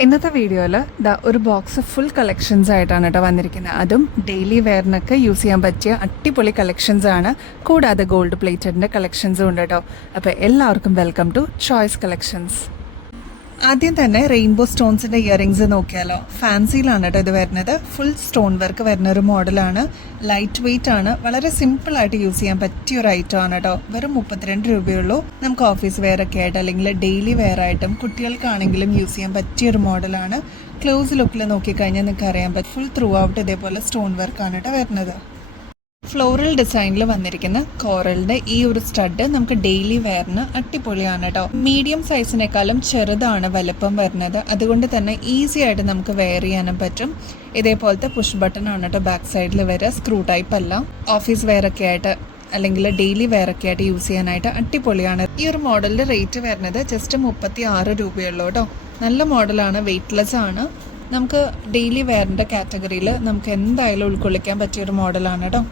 ഇന്നത്തെ വീഡിയോയിൽ ഒരു ബോക്സ് ഫുൾ കളക്ഷൻസ് ആയിട്ടാണ് കേട്ടോ വന്നിരിക്കുന്നത്. അതും ഡെയിലി വെയറിനൊക്കെ യൂസ് ചെയ്യാൻ പറ്റിയ അടിപൊളി കളക്ഷൻസ് ആണ്. കൂടാതെ ഗോൾഡ് പ്ലേറ്റഡിൻ്റെ കളക്ഷൻസും ഉണ്ട് കേട്ടോ. അപ്പോൾ എല്ലാവർക്കും വെൽക്കം ടു ചോയ്സ് കളക്ഷൻസ്. ആദ്യം തന്നെ റെയിൻബോ സ്റ്റോൺസിൻ്റെ ഇയറിങ്സ് നോക്കിയാലോ. ഫാൻസിയിലാണ് കേട്ടോ ഇത് വരുന്നത്. ഫുൾ സ്റ്റോൺ വർക്ക് വരുന്ന ഒരു മോഡലാണ്. ലൈറ്റ് വെയിറ്റ് ആണ്. വളരെ സിമ്പിളായിട്ട് യൂസ് ചെയ്യാൻ പറ്റിയ ഒരു ഐറ്റം ആണ് കേട്ടോ. വെറും 32 രൂപയുള്ളൂ. നമുക്ക് ഓഫീസ് വെയർ ഒക്കെ ആയിട്ട് അല്ലെങ്കിൽ ഡെയിലി വെയർ ആയിട്ടും കുട്ടികൾക്കാണെങ്കിലും യൂസ് ചെയ്യാൻ പറ്റിയൊരു മോഡലാണ്. ക്ലോസ് ലുക്കിൽ നോക്കിക്കഴിഞ്ഞാൽ നിങ്ങൾക്ക് അറിയാൻ പറ്റും. ഫുൾ ത്രൂ ഔട്ട് ഇതേപോലെ സ്റ്റോൺ വർക്കാണ് കേട്ടോ വരുന്നത്. ഫ്ലോറൽ ഡിസൈനിൽ വന്നിരിക്കുന്ന കോറലിന്റെ ഈ ഒരു സ്റ്റഡ് നമുക്ക് ഡെയിലി വെയറിന് അടിപൊളിയാണ് കേട്ടോ. മീഡിയം സൈസിനേക്കാളും ചെറുതാണ് വലുപ്പം വരുന്നത്. അതുകൊണ്ട് തന്നെ ഈസി ആയിട്ട് നമുക്ക് വെയർ ചെയ്യാനും പറ്റും. ഇതേപോലത്തെ പുഷ് ബട്ടൺ ആണ് കേട്ടോ ബാക്ക് സൈഡിൽ വരിക. സ്ക്രൂ ടൈപ്പ് അല്ല. ഓഫീസ് വെയർ ഒക്കെ ആയിട്ട് അല്ലെങ്കിൽ ഡെയിലി വെയർ ഒക്കെ ആയിട്ട് യൂസ് ചെയ്യാനായിട്ട് അടിപൊളിയാണ്. ഈ ഒരു മോഡലിന്റെ റേറ്റ് വരുന്നത് ജസ്റ്റ് 36 രൂപയുള്ളൂ കേട്ടോ. നല്ല മോഡലാണ്. വെയ്റ്റ്ലെസ് ആണ്. നമുക്ക് ഡെയിലി വെയറിന്റെ കാറ്റഗറിയിൽ നമുക്ക് എന്തായാലും ഉൾക്കൊള്ളിക്കാൻ പറ്റിയൊരു മോഡലാണ് കേട്ടോ.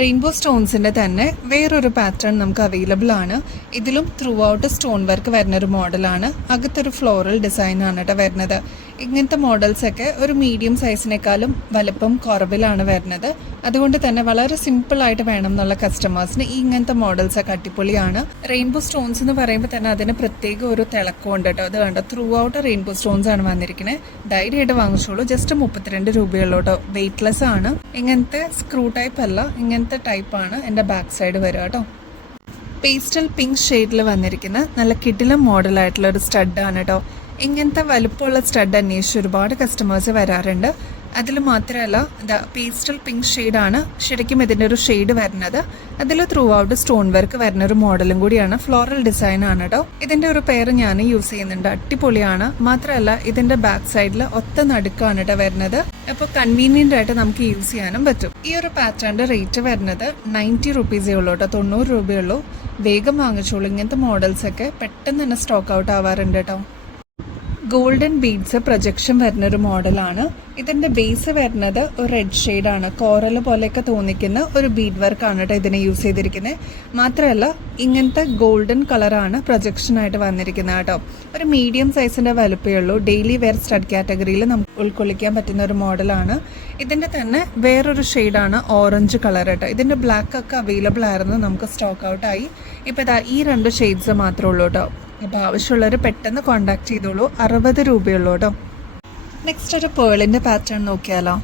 റെയിൻബോ സ്റ്റോൺസിൻ്റെ തന്നെ വേറൊരു പാറ്റേൺ നമുക്ക് അവൈലബിൾ ആണ്. ഇതിലും ത്രൂ ഔട്ട് സ്റ്റോൺ വർക്ക് വരുന്നൊരു മോഡലാണ്. അകത്തൊരു ഫ്ലോറൽ ഡിസൈനാണ് കേട്ടോ വരുന്നത്. ഇങ്ങനത്തെ മോഡൽസൊക്കെ ഒരു മീഡിയം സൈസിനേക്കാളും വലുപ്പം കുറവിലാണ് വരുന്നത്. അതുകൊണ്ട് തന്നെ വളരെ സിമ്പിളായിട്ട് വേണം എന്നുള്ള കസ്റ്റമേഴ്സിന് ഇങ്ങനത്തെ മോഡൽസൊക്കെ അടിപൊളിയാണ്. റെയിൻബോ സ്റ്റോൺസ് എന്ന് പറയുമ്പോൾ തന്നെ അതിന് പ്രത്യേക ഒരു തിളക്കമുണ്ട് കേട്ടോ. അത് കണ്ടോ, ത്രൂ ഔട്ട് റെയിൻബോ സ്റ്റോൺസ് ആണ് വന്നിരിക്കുന്നത്. ധൈര്യമായിട്ട് വാങ്ങിച്ചോളൂ. ജസ്റ്റ് 32 രൂപയുള്ളൂ കേട്ടോ. വെയ്റ്റ്ലെസ് ആണ്. ഇങ്ങനത്തെ സ്ക്രൂ ടൈപ്പ് അല്ല, ഇങ്ങനത്തെ ടൈപ്പാണ് എൻ്റെ ബാക്ക് സൈഡ് വരിക കേട്ടോ. പേസ്റ്റൽ പിങ്ക് ഷെയ്ഡിൽ വന്നിരിക്കുന്ന നല്ല കിടിലം മോഡലായിട്ടുള്ള ഒരു സ്റ്റഡാണ് കേട്ടോ. ഇങ്ങനത്തെ വലുപ്പമുള്ള സ്റ്റഡ് അന്വേഷിച്ച് ഒരുപാട് കസ്റ്റമേഴ്സ് വരാറുണ്ട്. അതിൽ മാത്രമല്ല പേസ്റ്റൽ പിങ്ക് ഷെയ്ഡാണ് ശരിക്കും ഇതിൻ്റെ ഒരു ഷെയ്ഡ് വരുന്നത്. അതിൽ ത്രൂ ഔട്ട് സ്റ്റോൺ വർക്ക് വരുന്ന ഒരു മോഡലും കൂടിയാണ്. ഫ്ലോറൽ ഡിസൈൻ ആണ് കേട്ടോ. ഇതിൻ്റെ ഒരു പെയർ ഞാൻ യൂസ് ചെയ്യുന്നുണ്ട്. അടിപൊളിയാണ്. മാത്രമല്ല ഇതിൻ്റെ ബാക്ക് സൈഡിൽ ഒത്ത നടുക്കാണ് കേട്ടോ വരുന്നത്. അപ്പോൾ കൺവീനിയൻ്റ് ആയിട്ട് നമുക്ക് യൂസ് ചെയ്യാനും പറ്റും. ഈ ഒരു പാറ്റേണിൻ്റെ റേറ്റ് വരുന്നത് 90 റുപ്പീസേ ഉള്ളൂ കേട്ടോ. 90 രൂപയുള്ളൂ. വേഗം വാങ്ങിച്ചോളൂ. ഇങ്ങനത്തെ മോഡൽസൊക്കെ പെട്ടെന്ന് തന്നെ സ്റ്റോക്ക് ഔട്ട് ആവാറുണ്ട് കേട്ടോ. ഗോൾഡൻ ബീഡ്സ് പ്രൊജക്ഷൻ വരുന്നൊരു മോഡലാണ്. ഇതിൻ്റെ ബേസ് വരുന്നത് ഒരു റെഡ് ഷെയ്ഡാണ്. കോറൽ പോലെയൊക്കെ തോന്നിക്കുന്ന ഒരു ബീഡ് വർക്കാണ് കേട്ടോ ഇതിനെ യൂസ് ചെയ്തിരിക്കുന്നത്. മാത്രമല്ല ഇങ്ങനത്തെ ഗോൾഡൻ കളറാണ് പ്രൊജക്ഷനായിട്ട് വന്നിരിക്കുന്നത് കേട്ടോ. ഒരു മീഡിയം സൈസിൻ്റെ വലുപ്പമേ ഉള്ളൂ. ഡെയിലി വെയർ സ്റ്റഡ് കാറ്റഗറിയിൽ നമുക്ക് ഉൾക്കൊള്ളിക്കാൻ പറ്റുന്ന ഒരു മോഡലാണ്. ഇതിൻ്റെ തന്നെ വേറൊരു ഷെയ്ഡാണ് ഓറഞ്ച് കളർ കേട്ടോ. ഇതിൻ്റെ ബ്ലാക്ക് ഒക്കെ അവൈലബിൾ ആയിരുന്നു. നമുക്ക് സ്റ്റോക്ക് ഔട്ടായി. ഇപ്പോൾ ഇതാ ഈ 2 ഷെയ്ഡ്സ് മാത്രമേ ഉള്ളൂ കേട്ടോ. അപ്പോൾ ആവശ്യമുള്ളവർ പെട്ടെന്ന് കോൺടാക്ട് ചെയ്തോളൂ. 60 രൂപയുള്ളൂ കേട്ടോ. നെക്സ്റ്റ് ഒരു പേളിൻ്റെ പാറ്റേൺ നോക്കിയാലോ.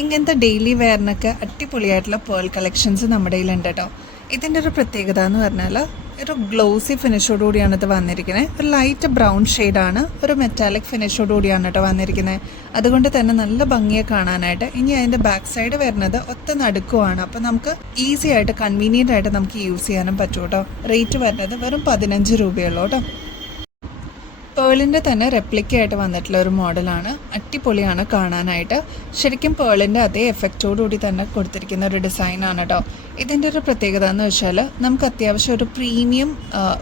ഇങ്ങനത്തെ ഡെയിലി വെയറിനൊക്കെ അടിപൊളിയായിട്ടുള്ള പേൾ കളക്ഷൻസ് നമ്മുടെ കയ്യിലുണ്ട് കേട്ടോ. ഇതിൻ്റെ ഒരു പ്രത്യേകത എന്ന് പറഞ്ഞാൽ ഒരു ഗ്ലോസി ഫിനിഷോടുകൂടിയാണ് ഇത് വന്നിരിക്കുന്നത്. ഒരു ലൈറ്റ് ബ്രൗൺ ഷെയ്ഡാണ്. ഒരു മെറ്റാലിക് ഫിനിഷോടുകൂടിയാണ് കേട്ടോ വന്നിരിക്കുന്നത്. അതുകൊണ്ട് തന്നെ നല്ല ഭംഗിയെ കാണാനായിട്ട്. ഇനി അതിൻ്റെ ബാക്ക് സൈഡ് വരുന്നത് ഒത്ത നടുക്കുമാണ്. അപ്പോൾ നമുക്ക് ഈസി ആയിട്ട് കൺവീനിയൻ്റ് ആയിട്ട് നമുക്ക് യൂസ് ചെയ്യാനും പറ്റും കേട്ടോ. റേറ്റ് വരുന്നത് വെറും 15 രൂപയുള്ളൂ കേട്ടോ. പേളിൻ്റെ തന്നെ റെപ്ലിക്കയായിട്ട് വന്നിട്ടുള്ള ഒരു മോഡലാണ്. അടിപൊളിയാണ് കാണാനായിട്ട്. ശരിക്കും പേളിൻ്റെ അതേ എഫക്റ്റോടുകൂടി തന്നെ കൊടുത്തിരിക്കുന്ന ഒരു ഡിസൈനാണ് കേട്ടോ. ഇതിൻ്റെ ഒരു പ്രത്യേകത എന്ന് വെച്ചാൽ നമുക്ക് അത്യാവശ്യം ഒരു പ്രീമിയം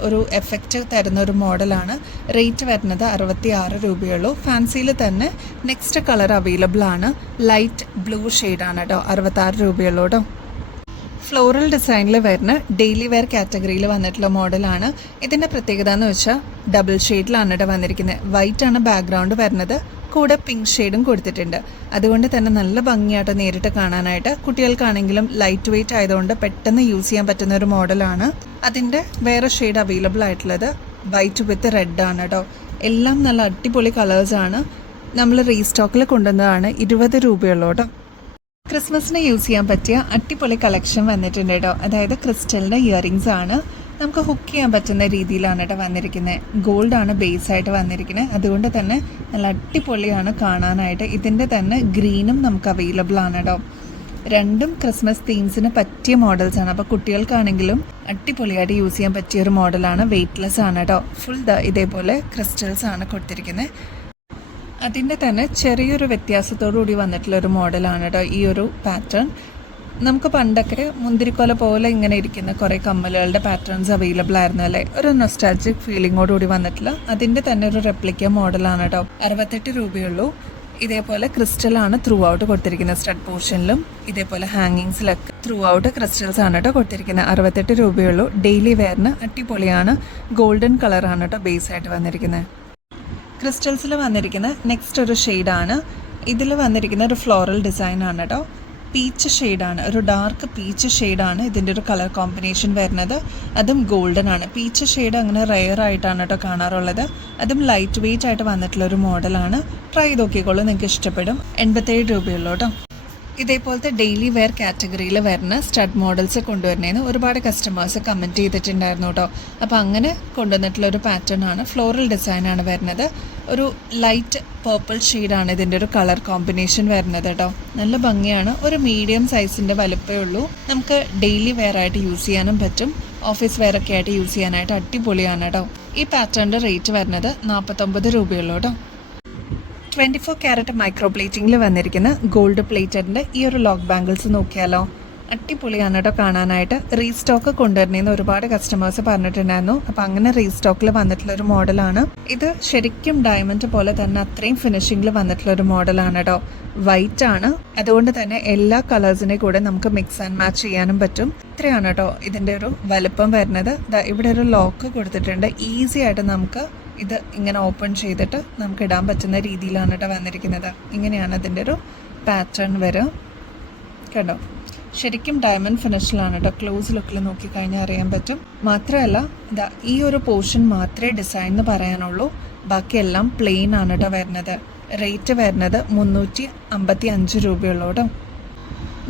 ഒരു എഫക്റ്റ് തരുന്ന ഒരു മോഡലാണ്. റേറ്റ് വരുന്നത് 66 രൂപയുള്ളൂ. ഫാൻസിയിൽ തന്നെ നെക്സ്റ്റ് കളർ അവൈലബിൾ ആണ്. ലൈറ്റ് ബ്ലൂ ഷെയ്ഡാണ് കേട്ടോ. 66 രൂപയുള്ളൂ കേട്ടോ. ഫ്ലോറൽ ഡിസൈനിൽ വരുന്ന ഡെയിലി വെയർ കാറ്റഗറിയിൽ വന്നിട്ടുള്ള മോഡലാണ്. ഇതിൻ്റെ പ്രത്യേകത എന്ന് വെച്ചാൽ ഡബിൾ ഷെയ്ഡിലാണ് കേട്ടോ വന്നിരിക്കുന്നത്. വൈറ്റ് ആണ് ബാക്ക്ഗ്രൗണ്ട് വരുന്നത്. കൂടെ പിങ്ക് ഷെയ്ഡും കൊടുത്തിട്ടുണ്ട്. അതുകൊണ്ട് തന്നെ നല്ല ഭംഗിയായിട്ട് നേരിട്ട് കാണാനായിട്ട്. കുട്ടികൾക്കാണെങ്കിലും ലൈറ്റ് വെയിറ്റ് ആയതുകൊണ്ട് പെട്ടെന്ന് യൂസ് ചെയ്യാൻ പറ്റുന്ന ഒരു മോഡലാണ്. അതിൻ്റെ വേറെ ഷെയ്ഡ് അവൈലബിൾ ആയിട്ടുള്ളത് വൈറ്റ് വിത്ത് റെഡ് ആണ് കേട്ടോ. എല്ലാം നല്ല അടിപൊളി കളേഴ്സാണ്. നമ്മൾ റീസ്റ്റോക്കിൽ കൊണ്ടുവന്നതാണ്. 20 രൂപയുള്ളൂ കേട്ടോ. ക്രിസ്മസിന് യൂസ് ചെയ്യാൻ പറ്റിയ അടിപൊളി കളക്ഷൻ വന്നിട്ടുണ്ട് കേട്ടോ. അതായത് ക്രിസ്റ്റലിൻ്റെ ഇയറിങ്സ് ആണ്. നമുക്ക് ഹുക്ക് ചെയ്യാൻ പറ്റുന്ന രീതിയിലാണ് കേട്ടോ വന്നിരിക്കുന്നത്. ഗോൾഡാണ് ബേസ് ആയിട്ട് വന്നിരിക്കുന്നത്. അതുകൊണ്ട് തന്നെ നല്ല അടിപൊളിയാണ് കാണാനായിട്ട്. ഇതിൻ്റെ തന്നെ ഗ്രീനും നമുക്ക് അവൈലബിൾ ആണ് കേട്ടോ. രണ്ടും ക്രിസ്മസ് തീംസിന് പറ്റിയ മോഡൽസാണ്. അപ്പോൾ കുട്ടികൾക്കാണെങ്കിലും അടിപൊളിയായിട്ട് യൂസ് ചെയ്യാൻ പറ്റിയൊരു മോഡലാണ്. വെയ്റ്റ്ലെസ് ആണ് കേട്ടോ. ഫുൾ ഇതേപോലെ ക്രിസ്റ്റൽസ് ആണ് കൊടുത്തിരിക്കുന്നത്. അതിൻ്റെ തന്നെ ചെറിയൊരു വ്യത്യാസത്തോടുകൂടി വന്നിട്ടുള്ള ഒരു മോഡലാണ് കേട്ടോ ഈ ഒരു പാറ്റേൺ. നമുക്ക് പണ്ടൊക്കെ മുന്തിരിക്കൊല പോലെ ഇങ്ങനെ ഇരിക്കുന്ന കുറേ കമ്മലുകളുടെ പാറ്റേൺസ് അവൈലബിൾ ആയിരുന്നു അല്ലേ. ഒരു നൊസ്റ്റാൾജിക് ഫീലിങ്ങോടുകൂടി വന്നിട്ടുള്ള അതിൻ്റെ തന്നെ ഒരു റെപ്ലിക്ക മോഡലാണ് കേട്ടോ. 68 രൂപയുള്ളൂ. ഇതേപോലെ ക്രിസ്റ്റലാണ് ത്രൂ ഔട്ട് കൊടുത്തിരിക്കുന്നത്. സ്റ്റഡ് പോർഷനിലും ഇതേപോലെ ഹാങ്ങിങ്സിലൊക്കെ ത്രൂ ഔട്ട് ക്രിസ്റ്റൽസ് ആണ് കേട്ടോ കൊടുത്തിരിക്കുന്നത്. 68 രൂപയുള്ളൂ. ഡെയിലി വെയറിന് അടിപൊളിയാണ്. ഗോൾഡൻ കളറാണ് കേട്ടോ ബേസ് ആയിട്ട് വന്നിരിക്കുന്നത്. ക്രിസ്റ്റൽസിൽ വന്നിരിക്കുന്ന നെക്സ്റ്റ് ഒരു ഷെയ്ഡാണ്. ഇതിൽ വന്നിരിക്കുന്ന ഒരു ഫ്ലോറൽ ഡിസൈനാണ് കേട്ടോ. പീച്ച് ഷെയ്ഡാണ്, ഒരു ഡാർക്ക് പീച്ച് ഷെയ്ഡാണ് ഇതിൻ്റെ ഒരു കളർ കോമ്പിനേഷൻ വരുന്നത്. അതും ഗോൾഡൻ ആണ്. പീച്ച് ഷെയ്ഡ് അങ്ങനെ റെയർ ആയിട്ടാണ് കേട്ടോ കാണാറുള്ളത്. അതും ലൈറ്റ് വെയ്റ്റ് ആയിട്ട് വന്നിട്ടുള്ളൊരു മോഡലാണ്. ട്രൈ ചെയ്ത് നോക്കിക്കോളൂ, നിങ്ങൾക്ക് ഇഷ്ടപ്പെടും. 87 രൂപയുള്ളൂ കേട്ടോ. ഇതേപോലത്തെ ഡെയിലി വെയർ കാറ്റഗറിയിൽ വരുന്ന സ്റ്റഡ് മോഡൽസ് കൊണ്ടുവരുന്നതെന്ന് ഒരുപാട് കസ്റ്റമേഴ്സ് കമൻറ്റ് ചെയ്തിട്ടുണ്ടായിരുന്നു കേട്ടോ. അപ്പോൾ അങ്ങനെ കൊണ്ടുവന്നിട്ടുള്ള ഒരു പാറ്റേൺ ആണ്. ഫ്ലോറൽ ഡിസൈനാണ് വരുന്നത്. ഒരു ലൈറ്റ് പർപ്പിൾ ഷെയ്ഡാണ് ഇതിൻ്റെ ഒരു കളർ കോമ്പിനേഷൻ വരുന്നത് കേട്ടോ. നല്ല ഭംഗിയാണ്. ഒരു മീഡിയം സൈസിൻ്റെ വലുപ്പമേ ഉള്ളൂ. നമുക്ക് ഡെയിലി വെയർ ആയിട്ട് യൂസ് ചെയ്യാനും പറ്റും. ഓഫീസ് വെയർ ഒക്കെ ആയിട്ട് യൂസ് ചെയ്യാനായിട്ട് അടിപൊളിയാണ് കേട്ടോ. ഈ പാറ്റേണിൻ്റെ റേറ്റ് വരുന്നത് 49 രൂപയുള്ളൂ കേട്ടോ. 24 ക്യാരറ്റ് മൈക്രോ പ്ലേറ്റിങ്ങിൽ വന്നിരിക്കുന്ന ഗോൾഡ് പ്ലേറ്റഡിൻ്റെ ഈ ഒരു ലോക്ക് ബാംഗിൾസ് നോക്കിയാലോ. അടിപൊളിയാണ് കേട്ടോ കാണാനായിട്ട്. റീസ്റ്റോക്ക് കൊണ്ടുവരുന്നതെന്ന് ഒരുപാട് കസ്റ്റമേഴ്സ് പറഞ്ഞിട്ടുണ്ടായിരുന്നു. അപ്പോൾ അങ്ങനെ റീസ്റ്റോക്കിൽ വന്നിട്ടുള്ളൊരു മോഡലാണ് ഇത്. ശരിക്കും ഡയമണ്ട് പോലെ തന്നെ അത്രയും ഫിനിഷിങ്ങിൽ വന്നിട്ടുള്ളൊരു മോഡലാണ് കേട്ടോ. വൈറ്റ് ആണ്, അതുകൊണ്ട് തന്നെ എല്ലാ കളേഴ്സിനെ കൂടെ നമുക്ക് മിക്സ് ആൻഡ് മാച്ച് ചെയ്യാനും പറ്റും. ഇത്രയാണ് കേട്ടോ ഇതിൻ്റെ ഒരു വലുപ്പം വരുന്നത്. ഇവിടെ ഒരു ലോക്ക് കൊടുത്തിട്ടുണ്ട്. ഈസി ആയിട്ട് നമുക്ക് ഇത് ഇങ്ങനെ ഓപ്പൺ ചെയ്തിട്ട് നമുക്ക് ഇടാൻ പറ്റുന്ന രീതിയിലാണ് കേട്ടോ വന്നിരിക്കുന്നത്. ഇങ്ങനെയാണ് അതിൻ്റെ ഒരു പാറ്റേൺ വരിക കേട്ടോ. ശരിക്കും ഡയമണ്ട് ഫിനിഷിലാണ് കേട്ടോ. ക്ലോസ് ലുക്കിൽ നോക്കിക്കഴിഞ്ഞാൽ അറിയാൻ പറ്റും. മാത്രമല്ല ഈ ഒരു പോർഷൻ മാത്രമേ ഡിസൈൻ എന്ന് പറയാനുള്ളൂ. ബാക്കിയെല്ലാം പ്ലെയിൻ ആണ് കേട്ടോ വരുന്നത്. റേറ്റ് വരുന്നത് 355 രൂപയുള്ളൂ കേട്ടോ.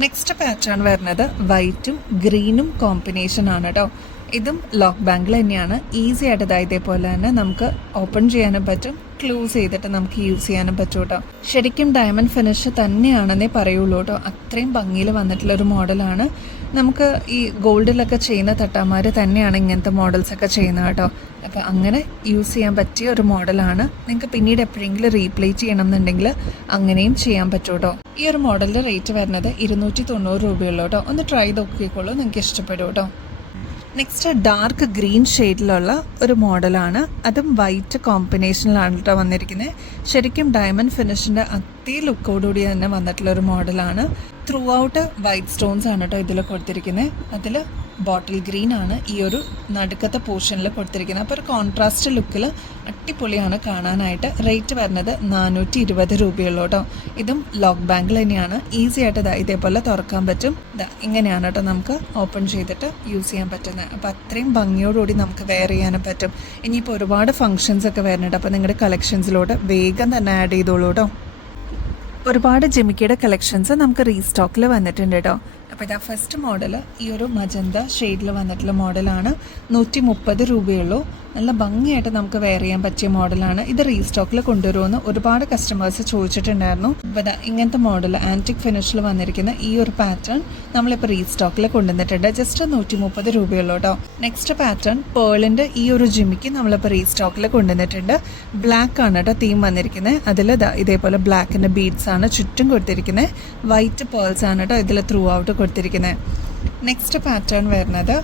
നെക്സ്റ്റ് പാറ്റേൺ വരുന്നത് വൈറ്റും ഗ്രീനും കോമ്പിനേഷൻ ആണ് കേട്ടോ. ഇതും ലോക്ക് ബാങ്കിൾ തന്നെയാണ്. ഈസി ആയിട്ട് ഇതേപോലെ തന്നെ നമുക്ക് ഓപ്പൺ ചെയ്യാനും പറ്റും, ക്ലോസ് ചെയ്തിട്ട് നമുക്ക് യൂസ് ചെയ്യാനും പറ്റും കേട്ടോ. ശരിക്കും ഡയമണ്ട് ഫിനിഷ് തന്നെയാണെന്നേ പറയുള്ളൂ കേട്ടോ. അത്രയും ഭംഗിയിൽ വന്നിട്ടുള്ളൊരു മോഡലാണ്. നമുക്ക് ഈ ഗോൾഡിലൊക്കെ ചെയ്യുന്ന തട്ടാമാർ തന്നെയാണ് ഇങ്ങനത്തെ മോഡൽസൊക്കെ ചെയ്യുന്നത് കേട്ടോ. അപ്പോൾ അങ്ങനെ യൂസ് ചെയ്യാൻ പറ്റിയ ഒരു മോഡലാണ്. നിങ്ങൾക്ക് പിന്നീട് എപ്പോഴെങ്കിലും റീപ്ലേസ് ചെയ്യണം എന്നുണ്ടെങ്കിൽ അങ്ങനെയും ചെയ്യാൻ പറ്റും കേട്ടോ. ഈ ഒരു മോഡലിൻ്റെ റേറ്റ് വരുന്നത് 290 രൂപയുള്ളൂ കേട്ടോ. ഒന്ന് ട്രൈ നോക്കിക്കോളൂ, നിങ്ങൾക്ക് ഇഷ്ടപ്പെടും കേട്ടോ. നെക്സ്റ്റ് ഡാർക്ക് ഗ്രീൻ ഷെയ്ഡിലുള്ള ഒരു മോഡലാണ്. അതും വൈറ്റ് കോമ്പിനേഷനിലാണ് കേട്ടോ വന്നിരിക്കുന്നത്. ശരിക്കും ഡയമണ്ട് ഫിനിഷിൻ്റെ അതേ ലുക്കോടുകൂടി തന്നെ വന്നിട്ടുള്ള ഒരു മോഡലാണ്. ത്രൂ ഔട്ട് വൈറ്റ് സ്റ്റോൺസ് ആണ് കേട്ടോ ഇതിൽ കൊടുത്തിരിക്കുന്നത്. അതിൽ ബോട്ടിൽ ഗ്രീൻ ആണ് ഈ ഒരു നടുക്കത്തെ പോർഷനിൽ കൊടുത്തിരിക്കുന്നത്. അപ്പോൾ ഒരു കോൺട്രാസ്റ്റ് ലുക്കിൽ അടിപൊളിയാണ് കാണാനായിട്ട്. റേറ്റ് വരുന്നത് 420 രൂപയുള്ളൂ കേട്ടോ. ഇതും ലോക്ക് ബാങ്കിൽ തന്നെയാണ്. ഈസി ആയിട്ട് ഇതേപോലെ തുറക്കാൻ പറ്റും. ഇങ്ങനെയാണ് കേട്ടോ നമുക്ക് ഓപ്പൺ ചെയ്തിട്ട് യൂസ് ചെയ്യാൻ പറ്റുന്നത്. അപ്പോൾ അത്രയും ഭംഗിയോടുകൂടി നമുക്ക് വെയർ ചെയ്യാനും പറ്റും. ഇനിയിപ്പോൾ ഒരുപാട് ഫങ്ഷൻസ് ഒക്കെ വരുന്നുണ്ട്. അപ്പോൾ നിങ്ങളുടെ കളക്ഷൻസിലോട്ട് വേഗം തന്നെ ആഡ് ചെയ്തോളൂ കേട്ടോ. ഒരുപാട് ജിമിക്കിയുടെ കളക്ഷൻസ് നമുക്ക് റീസ്റ്റോക്കിൽ വന്നിട്ടുണ്ട് കേട്ടോ. അപ്പോൾ ഇതാ ഫസ്റ്റ് മോഡൽ ഈ ഒരു മജന്ത ഷെയ്ഡിൽ വന്നിട്ടുള്ള മോഡലാണ്. 130 രൂപയുള്ളൂ. നല്ല ഭംഗിയായിട്ട് നമുക്ക് വെയർ ചെയ്യാൻ പറ്റിയ മോഡലാണ്. ഇത് റീസ്റ്റോക്കിൽ കൊണ്ടുവരുമെന്ന് ഒരുപാട് കസ്റ്റമേഴ്സ് ചോദിച്ചിട്ടുണ്ടായിരുന്നു. അപ്പോൾ ഇങ്ങനത്തെ മോഡൽ ആൻറ്റിക് ഫിനിഷിൽ വന്നിരിക്കുന്ന ഈ ഒരു പാറ്റേൺ നമ്മളിപ്പോൾ റീസ്റ്റോക്കിൽ കൊണ്ടുവന്നിട്ടുണ്ട്. ജസ്റ്റ് 130 രൂപയുള്ളൂ കേട്ടോ. നെക്സ്റ്റ് പാറ്റേൺ പേളിൻ്റെ ഈ ഒരു ജിമിക്ക് നമ്മളിപ്പോൾ റീസ്റ്റോക്കിൽ കൊണ്ടുവന്നിട്ടുണ്ട്. ബ്ലാക്ക് ആണ് കേട്ടോ തീം വന്നിരിക്കുന്നത്. അതിൽ ഇതേപോലെ ബ്ലാക്കിൻ്റെ ബീഡ്സ് ആണ് ചുറ്റും കൊടുത്തിരിക്കുന്നത്. വൈറ്റ് പേൾസ് ആണ് കേട്ടോ ഇതിൽ ത്രൂ ഔട്ട് കൊടുത്തിരിക്കുന്നത്. നെക്സ്റ്റ് പാറ്റേൺ വരുന്നത്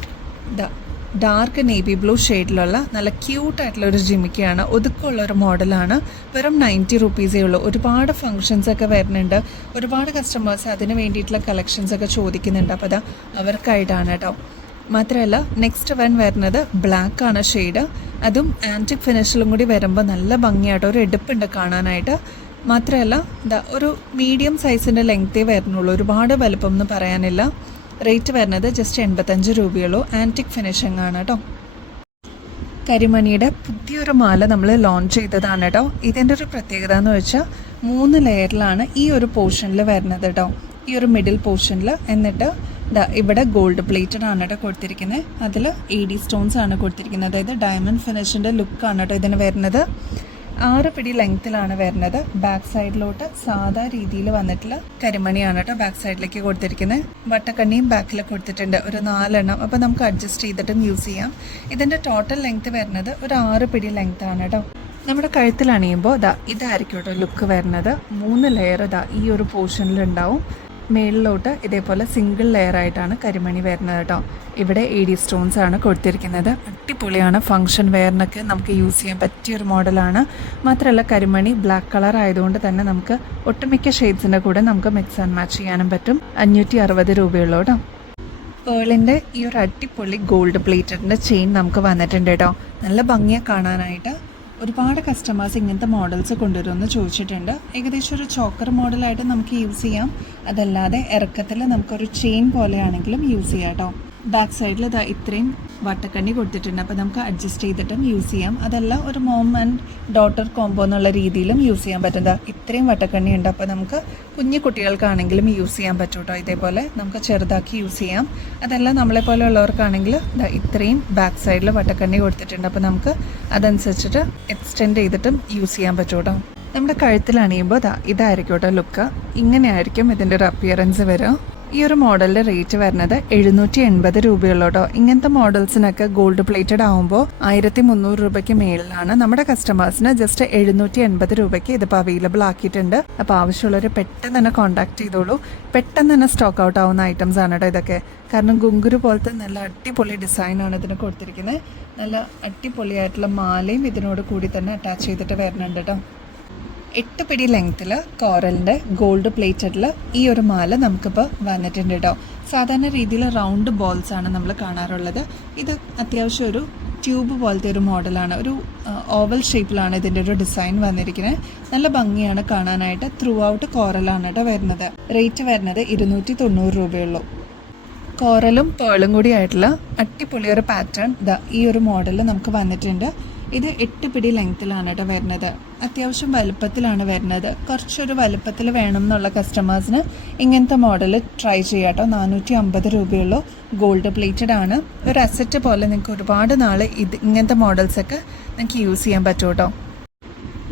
ഡാർക്ക് നേവി ബ്ലൂ ഷെയ്ഡിലുള്ള നല്ല ക്യൂട്ടായിട്ടുള്ള ഒരു ജിമിക്കയാണ്. ഒതുക്കമുള്ളൊരു മോഡലാണ്. വെറും 90 റുപ്പീസേ ഉള്ളൂ. ഒരുപാട് ഫങ്ഷൻസ് ഒക്കെ വരുന്നുണ്ട്. ഒരുപാട് കസ്റ്റമേഴ്സ് അതിന് വേണ്ടിയിട്ടുള്ള കളക്ഷൻസ് ഒക്കെ ചോദിക്കുന്നുണ്ട്. അപ്പോൾ അവർക്കായിട്ടാണ് കേട്ടോ. മാത്രമല്ല നെക്സ്റ്റ് വൺ വരുന്നത് ബ്ലാക്ക് ആണ് ഷെയ്ഡ്. അതും ആൻറ്റിക് ഫിനിഷിലും കൂടി വരുമ്പോൾ നല്ല ഭംഗിയായിട്ട് ഒരു എടുപ്പുണ്ട് കാണാനായിട്ട്. മാത്രമല്ല ഒരു മീഡിയം സൈസിൻ്റെ ലെങ്ത്തേ വരുന്നുള്ളൂ. ഒരുപാട് വലുപ്പം എന്ന് പറയാനില്ല. റേറ്റ് വരുന്നത് ജസ്റ്റ് 85 രൂപയുള്ളൂ. ആൻറ്റിക് ഫിനിഷിംഗ് ആണ് കേട്ടോ. കരിമണിയുടെ പുതിയൊരു മാല നമ്മൾ ലോഞ്ച് ചെയ്തതാണ് കേട്ടോ. ഇതിൻ്റെ ഒരു പ്രത്യേകത എന്ന് വെച്ചാൽ 3 ലെയറിലാണ് ഈ ഒരു പോർഷനിൽ വരുന്നത് കേട്ടോ. ഈ ഒരു മിഡിൽ പോർഷനിൽ. എന്നിട്ട് ഇവിടെ ഗോൾഡ് പ്ലേറ്റഡ് ആണ് കേട്ടോ കൊടുത്തിരിക്കുന്നത്. അതിൽ AD സ്റ്റോൺസ് ആണ് കൊടുത്തിരിക്കുന്നത്. അതായത് ഡയമണ്ട് ഫിനിഷിൻ്റെ ലുക്കാണ് കേട്ടോ ഇതിന് വരുന്നത്. 6 പിടി ലെങ്ത്തിലാണ് വരുന്നത്. ബാക്ക് സൈഡിലോട്ട് സാധാ രീതിയിൽ വന്നിട്ടുള്ള കരിമണിയാണ് കേട്ടോ ബാക്ക് സൈഡിലേക്ക് കൊടുത്തിരിക്കുന്നത്. വട്ടക്കണ്ണിയും ബാക്കിൽ കൊടുത്തിട്ടുണ്ട് ഒരു 4 എണ്ണം. അപ്പോൾ നമുക്ക് അഡ്ജസ്റ്റ് ചെയ്തിട്ടും യൂസ് ചെയ്യാം. ഇതിൻ്റെ ടോട്ടൽ ലെങ്ത്ത് വരുന്നത് ഒരു 6 പിടി ലെങ്ത്താണ് കേട്ടോ. നമ്മുടെ കഴുത്തിൽ അണിയുമ്പോൾ ഇതായിരിക്കും കേട്ടോ ലുക്ക് വരുന്നത്. 3 ലെയർ ഈ ഒരു പോർഷനിലുണ്ടാവും. മേളിലോട്ട് ഇതേപോലെ സിംഗിൾ ലെയർ ആയിട്ടാണ് കരിമണി വരുന്നത് കേട്ടോ. ഇവിടെ AD സ്റ്റോൺസ് ആണ് കൊടുത്തിരിക്കുന്നത്. അടിപൊളിയാണ്. ഫംഗ്ഷൻ വെയറിനൊക്കെ നമുക്ക് യൂസ് ചെയ്യാൻ പറ്റിയൊരു മോഡലാണ്. മാത്രമല്ല കരിമണി ബ്ലാക്ക് കളർ ആയതുകൊണ്ട് തന്നെ നമുക്ക് ഒട്ടുമിക്ക ഷെയ്ഡ്സിൻ്റെ കൂടെ നമുക്ക് മിക്സ് ആൻഡ് മാച്ച് ചെയ്യാനും പറ്റും. 560 രൂപയുള്ളൂ കേട്ടോ. പേളിൻ്റെ ഈ ഒരു അടിപൊളി ഗോൾഡ് പ്ലേറ്റഡിൻ്റെ ചെയിൻ നമുക്ക് വന്നിട്ടുണ്ട് കേട്ടോ. നല്ല ഭംഗിയാണ് കാണാനായിട്ട്. ഒരുപാട് കസ്റ്റമേഴ്സ് ഇങ്ങനത്തെ മോഡൽസ് കൊണ്ടുവരുമെന്ന് ചോദിച്ചിട്ടുണ്ട്. ഏകദേശം ഒരു ചോക്കർ മോഡലായിട്ട് നമുക്ക് യൂസ് ചെയ്യാം. അതല്ലാതെ ഇറക്കത്തിൽ നമുക്കൊരു ചെയിൻ പോലെയാണെങ്കിലും യൂസ് ചെയ്യാം കേട്ടോ. ബാക്ക് സൈഡിൽ ഇതാ ഇത്രയും വട്ടക്കണ്ണി കൊടുത്തിട്ടുണ്ട്. അപ്പോൾ നമുക്ക് അഡ്ജസ്റ്റ് ചെയ്തിട്ടും യൂസ് ചെയ്യാം. അതല്ല ഒരു മോം ആൻഡ് ഡോട്ടർ കോംബോ എന്നുള്ള രീതിയിലും യൂസ് ചെയ്യാൻ പറ്റും. ഇത്രയും വട്ടക്കണ്ണി ഉണ്ട്. അപ്പോൾ നമുക്ക് കുഞ്ഞു കുട്ടികൾക്കാണെങ്കിലും യൂസ് ചെയ്യാൻ പറ്റും കേട്ടോ. ഇതേപോലെ നമുക്ക് ചെറുതാക്കി യൂസ് ചെയ്യാം. അതല്ല നമ്മളെപ്പോലെ ഉള്ളവർക്കാണെങ്കിൽ ഇത്രയും ബാക്ക് സൈഡിൽ വട്ടക്കണ്ണി കൊടുത്തിട്ടുണ്ട്. അപ്പോൾ നമുക്ക് അതനുസരിച്ചിട്ട് എക്സ്റ്റെൻഡ് ചെയ്തിട്ടും യൂസ് ചെയ്യാൻ പറ്റും കേട്ടോ. നമ്മുടെ കഴുത്തിൽ അണിയുമ്പോൾ ഇതായിരിക്കും കേട്ടോ ലുക്ക്. ഇങ്ങനെയായിരിക്കും ഇതിൻ്റെ ഒരു അപ്പിയറൻസ് വരിക. ഈ ഒരു മോഡലിൻ്റെ റേറ്റ് വരുന്നത് 780 രൂപയുള്ളൂ കേട്ടോ. ഇങ്ങനത്തെ മോഡൽസിനൊക്കെ ഗോൾഡ് പ്ലേറ്റഡ് ആകുമ്പോൾ 1300 രൂപയ്ക്ക് മേളിലാണ്. നമ്മുടെ കസ്റ്റമേഴ്സിന് ജസ്റ്റ് 780 രൂപയ്ക്ക് ഇതിപ്പോൾ അവൈലബിൾ ആക്കിയിട്ടുണ്ട്. അപ്പോൾ ആവശ്യമുള്ളവർ പെട്ടെന്ന് തന്നെ കോൺടാക്ട് ചെയ്തോളൂ. പെട്ടെന്ന് തന്നെ സ്റ്റോക്ക് ഔട്ട് ആവുന്ന ഐറ്റംസ് ആണ് കേട്ടോ ഇതൊക്കെ. കാരണം ഗുങ്കുരു പോലത്തെ നല്ല അടിപൊളി ഡിസൈനാണ് ഇതിന് കൊടുത്തിരിക്കുന്നത്. നല്ല അടിപൊളിയായിട്ടുള്ള മാലയും ഇതിനോട് കൂടി തന്നെ അറ്റാച്ച് ചെയ്തിട്ട് വരുന്നുണ്ട് കേട്ടോ. 8 പിടി ലെങ്ത്തിൽ കോറലിൻ്റെ ഗോൾഡ് പ്ലേറ്റഡിൽ ഈ ഒരു മാല നമുക്കിപ്പോൾ വന്നിട്ടുണ്ട് കേട്ടോ. സാധാരണ രീതിയിൽ റൗണ്ട് ബോൾസ് ആണ് നമ്മൾ കാണാറുള്ളത്. ഇത് അത്യാവശ്യം ഒരു ട്യൂബ് പോലത്തെ ഒരു മോഡലാണ്. ഒരു ഓവൽ ഷേപ്പിലാണ് ഇതിൻ്റെ ഒരു ഡിസൈൻ വന്നിരിക്കുന്നത്. നല്ല ഭംഗിയാണ് കാണാനായിട്ട്. ത്രൂ ഔട്ട് കോറലാണ് കേട്ടോ വരുന്നത്. റേറ്റ് വരുന്നത് 290 രൂപയുള്ളൂ. കോറലും പേളും കൂടി ആയിട്ടുള്ള അടിപൊളി ഒരു പാറ്റേൺ ഈ ഒരു മോഡലിൽ നമുക്ക് വന്നിട്ടുണ്ട്. ഇത് 8 പിടി ലെങ്ത്തിലാണ് കേട്ടോ വരുന്നത്. അത്യാവശ്യം വലുപ്പത്തിലാണ് വരുന്നത്. കുറച്ചൊരു വലുപ്പത്തിൽ വേണം എന്നുള്ള കസ്റ്റമേഴ്സിന് ഇങ്ങനത്തെ മോഡൽ ട്രൈ ചെയ്യാം കേട്ടോ. 450 രൂപയുള്ളൂ. ഗോൾഡ് പ്ലേറ്റഡ് ആണ്. ഒരു അസറ്റ് പോലെ നിങ്ങൾക്ക് ഒരുപാട് നാൾ ഇങ്ങനത്തെ മോഡൽസൊക്കെ നിങ്ങൾക്ക് യൂസ് ചെയ്യാൻ പറ്റും കേട്ടോ.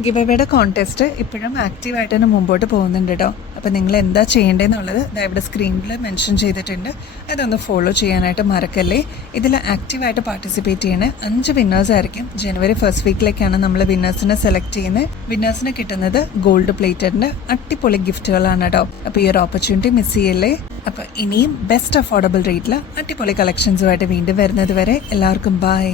ഗിവ് അവയുടെ കോൺടെസ്റ്റ് ഇപ്പോഴും ആക്റ്റീവായിട്ട് തന്നെ മുമ്പോട്ട് പോകുന്നുണ്ട് കേട്ടോ. അപ്പോൾ നിങ്ങൾ എന്താ ചെയ്യേണ്ടതെന്നുള്ളത് ഇവിടെ സ്ക്രീനിൽ മെൻഷൻ ചെയ്തിട്ടുണ്ട്. അതൊന്ന് ഫോളോ ചെയ്യാനായിട്ട് മറക്കല്ലേ. ഇതിൽ ആക്റ്റീവായിട്ട് പാർട്ടിസിപ്പേറ്റ് ചെയ്യണേ 5 വിന്നേഴ്സ് ആയിരിക്കും. ജനുവരി 1st വീക്കിലേക്കാണ് നമ്മൾ വിന്നേഴ്സിനെ സെലക്ട് ചെയ്യുന്നത്. വിന്നേഴ്സിന് കിട്ടുന്നത് ഗോൾഡ് പ്ലേറ്റഡിൻ്റെ അടിപൊളി ഗിഫ്റ്റുകളാണ് കേട്ടോ. അപ്പോൾ ഈ ഒരു ഓപ്പർച്യൂണിറ്റി മിസ് ചെയ്യല്ലേ. അപ്പോൾ ഇനിയും ബെസ്റ്റ് അഫോർഡബിൾ റേറ്റിൽ അടിപൊളി കളക്ഷൻസുമായിട്ട് വീണ്ടും വരുന്നത് വരെ എല്ലാവർക്കും ബൈ.